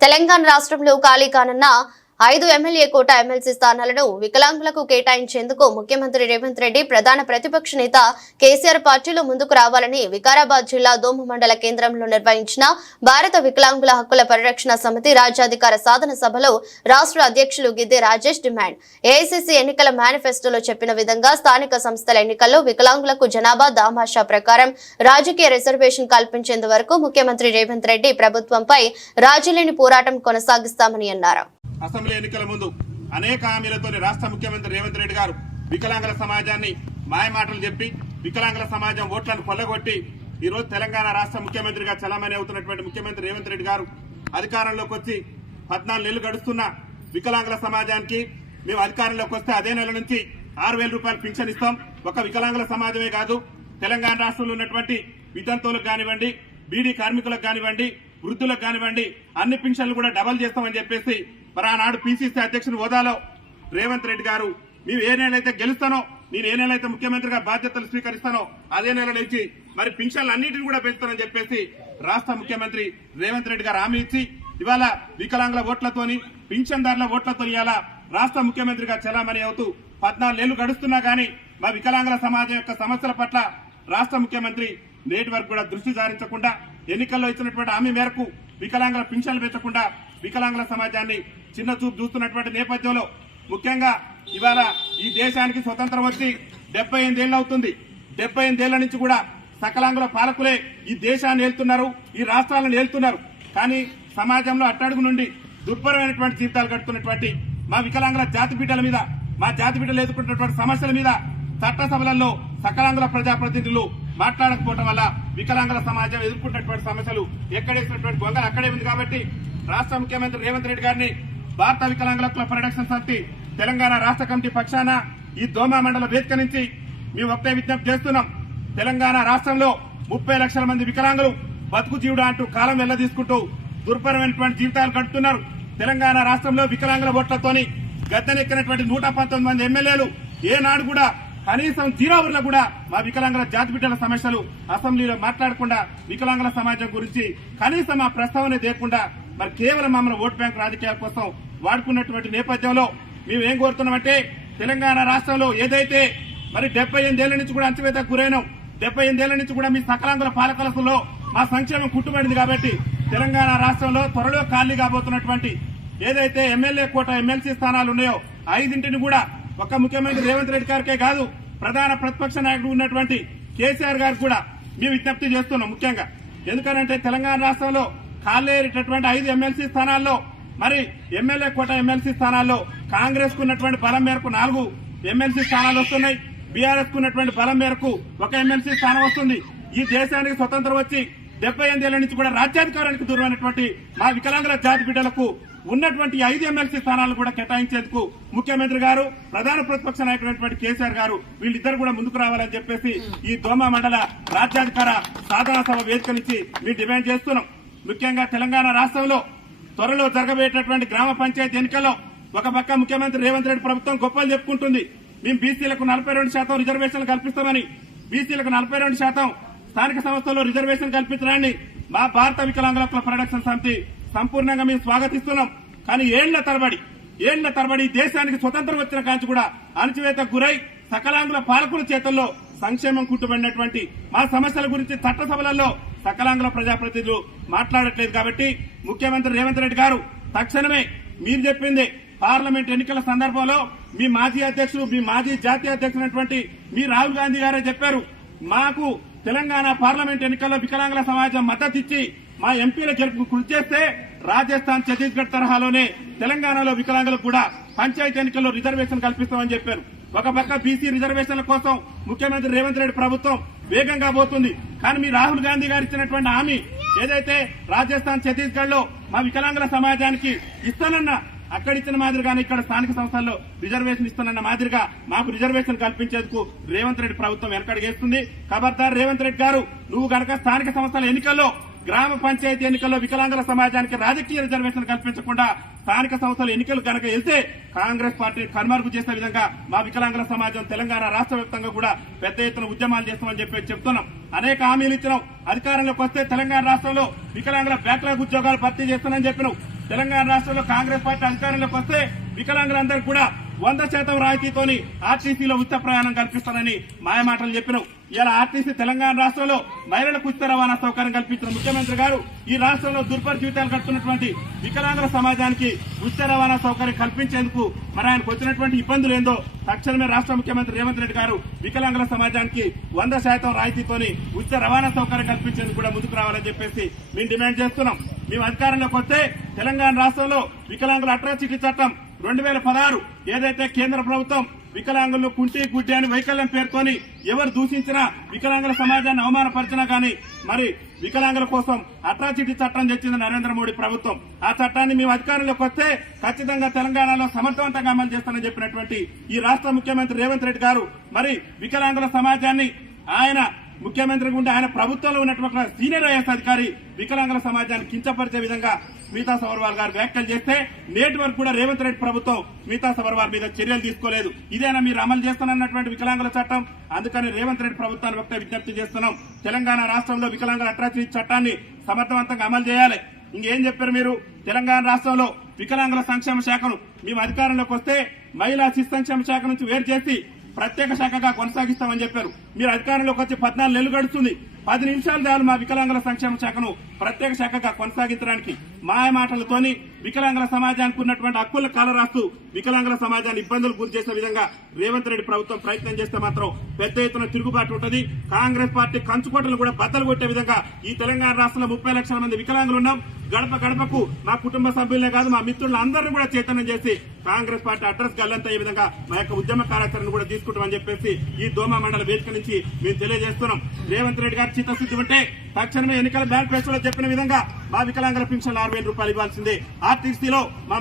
తెలంగాణ రాష్ట్రంలో ఖాళీ కానున్న ఐదు ఎమ్మెల్యే కోట ఎమ్మెల్సీ స్థానాలను వికలాంగులకు కేటాయించేందుకు ముఖ్యమంత్రి రేవంత్ రెడ్డి ప్రధాన ప్రతిపక్ష నేత కేసీఆర్ పార్టీలో ముందుకు రావాలని వికారాబాద్ జిల్లా దోమ మండల కేంద్రంలో నిర్వహించిన భారత వికలాంగుల హక్కుల పరిరక్షణ సమితి రాజ్యాధికార సాధన సభలో రాష్ట్ర అధ్యక్షులు గిద్దె రాజేష్ డిమాండ్. ఏఐసిసి ఎన్నికల మేనిఫెస్టోలో చెప్పిన విధంగా స్థానిక సంస్థల ఎన్నికల్లో వికలాంగులకు జనాభా దామాషా ప్రకారం రాజకీయ రిజర్వేషన్ కల్పించేందు వరకు ముఖ్యమంత్రి రేవంత్ రెడ్డి ప్రభుత్వంపై రాజీలేని పోరాటం కొనసాగిస్తామని అన్నారు. అసెంబ్లీ ఎన్నికల ముందు అనేక హామీలతో రాష్ట్ర ముఖ్యమంత్రి రేవంత్ రెడ్డి గారు వికలాంగుల సమాజాన్ని మాయమాటలు చెప్పి వికలాంగుల సమాజం ఓట్లను కొల్లగొట్టి ఈరోజు తెలంగాణ రాష్ట్ర ముఖ్యమంత్రిగా చలామణి అవుతున్నటువంటి ముఖ్యమంత్రి రేవంత్ రెడ్డి గారు అధికారంలోకి వచ్చి పద్నాలుగు నెలలు గడుస్తున్న వికలాంగుల సమాజానికి మేము అధికారంలోకి వస్తే అదే నెల నుంచి ఆరు వేల రూపాయలు పింఛన్ ఇస్తాం. ఒక వికలాంగుల సమాజమే కాదు తెలంగాణ రాష్ట్రంలో ఉన్నటువంటి వితంతువులకు కానివ్వండి బీడీ కార్మికులకు కానివ్వండి వృద్ధులకు కానివ్వండి అన్ని పింఛన్లు కూడా డబల్ చేస్తామని చెప్పేసి మరి ఆనాడు పీసీసీ అధ్యక్షుని హోదాలో రేవంత్ రెడ్డి గారు మేము ఏ నెలైతే గెలుస్తానో నేను ఏ నెలైతే ముఖ్యమంత్రిగా బాధ్యతలు స్వీకరిస్తానో అదే నెల నుంచి మరి పింఛన్లు అన్నింటిని కూడా పెంచుతానని చెప్పేసి రాష్ట్ర ముఖ్యమంత్రి రేవంత్ రెడ్డి గారు హామీ ఇచ్చి ఇవాళ వికలాంగుల ఓట్లతోని పింఛన్దారుల ఓట్లతో ఇవాళ రాష్ట్ర ముఖ్యమంత్రిగా చెలామణి అవుతూ పద్నాలుగేళ్ళు గడుస్తున్నా గానీ మా వికలాంగుల సమాజం యొక్క సమస్యల పట్ల రాష్ట్ర ముఖ్యమంత్రి నేటి వరకు కూడా దృష్టి సారించకుండా ఎన్నికల్లో ఇచ్చినటువంటి హామీ మేరకు వికలాంగుల పింఛన్లు పెంచకుండా వికలాంగుల సమాజాన్ని చిన్న చూపు చూస్తున్నటువంటి నేపథ్యంలో ముఖ్యంగా ఇవాళ ఈ దేశానికి స్వతంత్రం వచ్చి డెబ్బై ఎనిమిదేళ్ళు అవుతుంది. డెబ్బై ఎనిమిదేళ్ళ నుంచి కూడా సకలాంగుల పాలకులే ఈ దేశాన్ని ఏలుతున్నారు ఈ రాష్ట్రాలను ఏలుతున్నారు. కానీ సమాజంలో అట్టడుగు నుండి దుర్భరమైనటువంటి జీవితాలు గడుపుతున్నటువంటి మా వికలాంగుల జాతి బిడ్డల మీద మా జాతి బిడ్డలు ఎదుర్కొంటున్నటువంటి సమస్యల మీద చట్టసభలలో సకలాంగుల ప్రజాప్రతినిధులు మాట్లాడకపోవడం వల్ల వికలాంగుల సమాజం ఎదుర్కొంటున్నటువంటి సమస్యలు ఎక్కడేసినటువంటి గొంగలు అక్కడే ఉంది కాబట్టి రాష్ట్ర ముఖ్యమంత్రి రేవంత్ రెడ్డి గారిని భారత వికలాంగుల క్లబ్ పరిరక్షణ సమితి తెలంగాణ రాష్ట్ర కమిటీ పక్షాన ఈ దోమా మండల వేదిక నుంచి మేము ఒకటే విజ్ఞప్తి చేస్తున్నాం. తెలంగాణ రాష్ట్రంలో ముప్పై లక్షల మంది వికలాంగులు బతుకు జీవుడా అంటూ కాలం వెళ్ళదీసుకుంటూ దుర్భరమైనటువంటి జీవితాలు గడుపుతున్నారు. తెలంగాణ రాష్ట్రంలో వికలాంగుల ఓట్లతోని గద్దెనెక్కినటువంటి నూట పంతొమ్మిది మంది ఎమ్మెల్యేలు ఏనాడు కూడా కనీసం జీరో ఊర్లో కూడా మా వికలాంగుల జాతి బిడ్డల సమస్యలు అసెంబ్లీలో మాట్లాడకుండా వికలాంగుల సమాజం గురించి కనీసం ఆ ప్రస్తావన లేకుండా మరి కేవలం మమ్మల్ని ఓట్ బ్యాంక్ రాజకీయాల కోసం వాడుకున్నటువంటి నేపథ్యంలో మేము ఏం కోరుతున్నామంటే తెలంగాణ రాష్ట్రంలో ఏదైతే మరి డెబ్బై ఎనిమిదేళ్ళ నుంచి కూడా అంచవేత గురైనాం డెబ్బై ఎనిమిదేళ్ళ నుంచి కూడా మీ సకలాంగుల పాలకలసలో మా సంక్షేమం కుట్టుబడింది కాబట్టి తెలంగాణ రాష్ట్రంలో త్వరలో ఖాళీ కాబోతున్నటువంటి ఏదైతే ఎమ్మెల్యే కోట ఎమ్మెల్సీ స్థానాలు ఉన్నాయో ఐదింటిని కూడా ఒక ముఖ్యమంత్రి రేవంత్ రెడ్డి గారికే కాదు ప్రధాన ప్రతిపక్ష నాయకుడు ఉన్నటువంటి కేసీఆర్ గారు కూడా మేము విజ్ఞప్తి చేస్తున్నాం ముఖ్యంగా. ఎందుకనంటే తెలంగాణ రాష్ట్రంలో కాలేరిటటువంటి ఐదు ఎమ్మెల్సీ స్థానాల్లో మరి ఎమ్మెల్యే కోట ఎమ్మెల్సీ స్థానాల్లో కాంగ్రెస్కు ఉన్నటువంటి బలం మేరకు నాలుగు ఎమ్మెల్సీ స్థానాలు వస్తున్నాయి. బీఆర్ఎస్కు ఉన్నటువంటి బలం మేరకు ఒక ఎమ్మెల్సీ స్థానం వస్తుంది. ఈ దేశానికి స్వతంత్రం వచ్చి డెబ్బై ఎనిమిదేళ్ళ నుంచి కూడా రాజ్యాధికారానికి దూరమైనటువంటి మా వికలాంగుల జాతి బిడ్డలకు ఉన్నటువంటి ఐదు ఎమ్మెల్సీ స్థానాలు కూడా కేటాయించేందుకు ముఖ్యమంత్రి గారు ప్రధాన ప్రతిపక్ష నాయకుడైనటువంటి కేసీఆర్ గారు వీళ్ళిద్దరు కూడా ముందుకు రావాలని చెప్పేసి ఈ దోమ మండల రాజ్యాధికార సాధనా సభ వేదిక నుంచి మేము డిమాండ్ చేస్తున్నాం. ముఖ్యంగా తెలంగాణ రాష్ట్రంలో త్వరలో జరగబోయేటటువంటి గ్రామ పంచాయతీ ఎన్నికల్లో ఒక పక్క ముఖ్యమంత్రి రేవంత్ రెడ్డి ప్రభుత్వం గొప్పలు చెప్పుకుంటుంది. మేము బీసీలకు నలభై రెండు శాతం రిజర్వేషన్లు కల్పిస్తామని బీసీలకు నలభై రెండు శాతం స్థానిక సంస్థల్లో రిజర్వేషన్ కల్పించడాన్ని మా భారత వికలాంగుల పరిరక్షణ సమితి సంపూర్ణంగా మేము స్వాగతిస్తున్నాం. కానీ ఏళ్ళ తరబడి ఏళ్ళ తరబడి దేశానికి స్వతంత్రం వచ్చిన కాంచి కూడా అణచివేతకు గురై సకలాంగుల పాలకుల చేతుల్లో సంక్షేమం కుట్టుబడినటువంటి మా సమస్యల గురించి చట్టసభలలో సకలాంగుల ప్రజాప్రతినిధులు మాట్లాడట్లేదు కాబట్టి ముఖ్యమంత్రి రేవంత్ రెడ్డి గారు తక్షణమే మీరు చెప్పింది పార్లమెంట్ ఎన్నికల సందర్భంలో మీ మాజీ అధ్యక్షుడు మీ మాజీ జాతీయ అధ్యక్షుడైనటువంటి మీ రాహుల్ గాంధీ గారే చెప్పారు. మాకు తెలంగాణ పార్లమెంట్ ఎన్నికల్లో వికలాంగుల సమాజం మద్దతు ఇచ్చి మా ఎంపీల గెలుపు కృషి చేస్తే రాజస్థాన్ ఛత్తీస్గఢ్ తరహాలోనే తెలంగాణలో వికలాంగులకు కూడా పంచాయతీ ఎన్నికల్లో రిజర్వేషన్ కల్పిస్తామని చెప్పారు. ఒక పక్క బీసీ రిజర్వేషన్ల కోసం ముఖ్యమంత్రి రేవంత్ రెడ్డి ప్రభుత్వం వేగంగా పోతుంది. కానీ మీ రాహుల్ గాంధీ గారు ఇచ్చినటువంటి హామీ ఏదైతే రాజస్థాన్ ఛత్తీస్గఢ్లో మా వికలాంగుల సమాజానికి ఇస్తానన్న అక్కడ ఇచ్చిన మాదిరిగానే ఇక్కడ స్థానిక సంస్థల్లో రిజర్వేషన్ ఇస్తానన్న మాదిరిగా మాకు రిజర్వేషన్ కల్పించేందుకు రేవంత్ రెడ్డి ప్రభుత్వం వెనకడిగేస్తుంది. ఖబర్దార్ రేవంత్ రెడ్డి గారు నువ్వు గనక స్థానిక సంస్థల ఎన్నికల్లో గ్రామ పంచాయతీ ఎన్నికల్లో వికలాంగుల సమాజానికి రాజకీయ రిజర్వేషన్ కల్పించకుండా స్థానిక సంస్థల ఎన్నికలు కనుక వెళ్తే కాంగ్రెస్ పార్టీ కనుమరుగు చేసే విధంగా మా వికలాంగుల సమాజం తెలంగాణ రాష్ట్ర కూడా పెద్ద ఎత్తున ఉద్యమాలు చేస్తామని చెప్పి చెప్తున్నాం. అనేక హామీలు ఇచ్చినాం. అధికారంలోకి వస్తే తెలంగాణ రాష్ట్రంలో వికలాంగుల బ్యాక్లాగ్ ఉద్యోగాలు భర్తీ చేస్తానని చెప్పినాం. తెలంగాణ రాష్ట్రంలో కాంగ్రెస్ పార్టీ అధికారంలోకి వస్తే వికలాంగులందరూ కూడా వంద శాతం రాయితీతోని ఆర్టీసీలో ఉచిత ప్రయాణం కల్పిస్తానని మాయమాటలు చెప్పినాం. ఇలా ఆర్టీసీ తెలంగాణ రాష్ట్రంలో మహిళలకు ఉచిత రవాణా సౌకర్యం కల్పించిన ముఖ్యమంత్రి గారు ఈ రాష్ట్రంలో దుర్భర జీవితాలు గడుపుతున్నటువంటి వికలాంగుల సమాజానికి ఉచిత రవాణా సౌకర్యం కల్పించేందుకు మరి ఆయనకు వచ్చినటువంటి ఇబ్బందులు ఏందో తక్షణమే రాష్ట్ర ముఖ్యమంత్రి రేవంత్ రెడ్డి గారు వికలాంగుల సమాజానికి వంద శాతం రాయితీతోని ఉచిత రవాణా సౌకర్యం కల్పించేందుకు కూడా ముందుకు రావాలని చెప్పేసి మేము డిమాండ్ చేస్తున్నాం. మేము అధికారంలోకి వస్తే తెలంగాణ రాష్ట్రంలో వికలాంగుల అట్రాసిటీ చట్టం రెండు వేల పదహారు ఏదైతే కేంద్ర ప్రభుత్వం వికలాంగులను కుంటి గుడ్డి అని వైకల్యం పేర్కొని ఎవరు దూషించినా వికలాంగుల సమాజాన్ని అవమానపరిచినా కానీ మరి వికలాంగుల కోసం అట్రాసిటీ చట్టం తెచ్చింది నరేంద్ర మోడీ ప్రభుత్వం. ఆ చట్టాన్ని మేము అధికారంలోకి వస్తే ఖచ్చితంగా తెలంగాణలో సమర్థవంతంగా అమలు చేస్తానని చెప్పినటువంటి ఈ రాష్ట్ర ముఖ్యమంత్రి రేవంత్ రెడ్డి గారు మరి వికలాంగుల సమాజాన్ని ఆయన ముఖ్యమంత్రి గుండా ఆయన ప్రభుత్వంలో ఉన్నటువంటి సీనియర్ ఐఎస్ అధికారి వికలాంగుల సమాజాన్ని కించపరిచే విధంగా మిగతా సబర్వాల్ గారు వ్యాఖ్యలు చేస్తే నేటి వరకు కూడా రేవంత్ రెడ్డి ప్రభుత్వం మిగతా సబర్వాల్ మీద చర్యలు తీసుకోలేదు. ఇదేనా మీరు అమలు చేస్తానన్నటువంటి వికలాంగుల చట్టం? అందుకని రేవంత్ రెడ్డి ప్రభుత్వాన్ని ఒకటే విజ్ఞప్తి చేస్తున్నాం. తెలంగాణ రాష్ట్రంలో వికలాంగుల అట్రాసిటీ చట్టాన్ని సమర్థవంతంగా అమలు చేయాలి. ఇంకేం చెప్పారు మీరు? తెలంగాణ రాష్ట్రంలో వికలాంగుల సంక్షేమ శాఖను మేము అధికారంలోకి వస్తే మహిళా శిశు సంక్షేమ శాఖ నుంచి వేరు చేసి ప్రత్యేక శాఖగా కొనసాగిస్తామని చెప్పారు. మీరు అధికారంలోకి వచ్చి పద్నాలుగు నెలలు గడుస్తుంది. పది నిమిషాలు చాలు మా వికలాంగుల సంక్షేమ శాఖను ప్రత్యేక శాఖగా కొనసాగించడానికి మాయ మాటలతోని వికలాంగుల సమాజానికి ఉన్నటువంటి హక్కుల కాలరాస్తూ వికలాంగుల సమాజాన్ని ఇబ్బందులు గురి చేసే విధంగా రేవంత్ రెడ్డి ప్రభుత్వం ప్రయత్నం చేస్తే మాత్రం పెద్ద ఎత్తున తిరుగుబాటు ఉంటుంది. కాంగ్రెస్ పార్టీ కంచుకోటలు కూడా బద్దలు కొట్టే విధంగా ఈ తెలంగాణ రాష్ట్రంలో ముప్పై లక్షల మంది వికలాంగులు ఉన్నాం. గడప గడపకు మా కుటుంబ సభ్యులే కాదు మా మిత్రులు అందరినీ కూడా చైతన్యం చేసి కాంగ్రెస్ పార్టీ అడ్రస్ గల్లంతా ఈ విధంగా మా యొక్క ఉద్యమ కార్యాచరణ కూడా తీసుకుంటామని చెప్పేసి ఈ దోమ మండల వేదిక నుంచి మేము తెలియజేస్తున్నాం. రేవంత్ రెడ్డి గారి చిత్తశుద్ధి ఉంటే తక్షణమే ఎన్నికల బ్యాలెట్లో చెప్పిన విధంగా మా వికలాంగుల పింఛన్లు ఆరు రూపాయలు ఇవ్వాల్సిందే. ఆర్టీసీలో మా